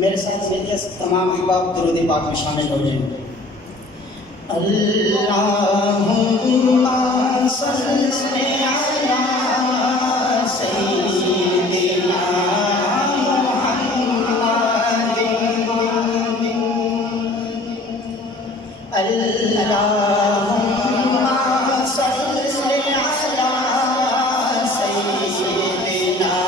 मेरे साथ मिलकर तमाम अहबाब दुरूद पाक में शामिल हो जाएं। अल्लाहुम्मा सल्ली अला सय्यिदिना मुहम्मदिन। अल्लाहुम्मा सल्ली अला सय्यिदिना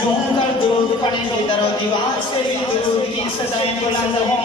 झूमकर दुरूद पढ़ेंगे, दरो दीवार से भी दुरूद की सदाएं बुलंद हों।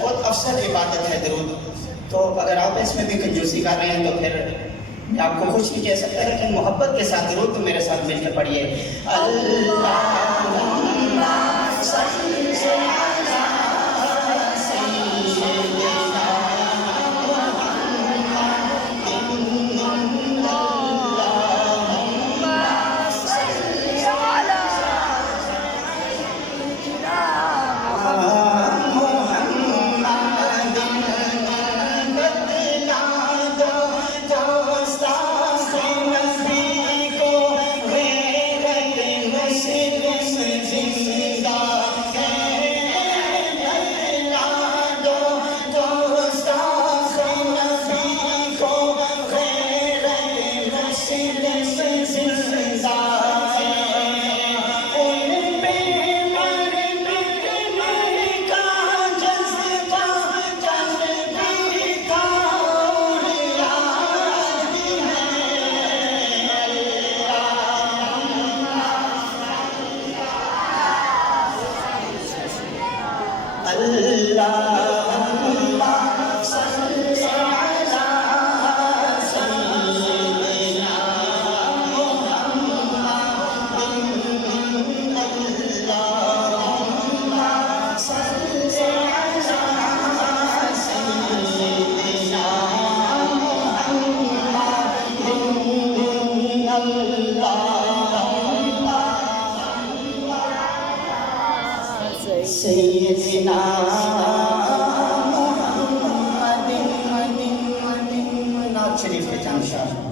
बहुत अफसर इबादत है दुरूद। तो अगर आप इसमें भी कंजूसी कर रहे हैं तो फिर मैं आपको कुछ नहीं कह सकता, लेकिन मोहब्बत के साथ दुरूद तो मेरे साथ मिलकर पढ़िए। अल्लाहुम्मा सल्ली अला सय्यिदिना सय्यिदिना मुहम्मदिन। नात शरीफ के चंद शाह।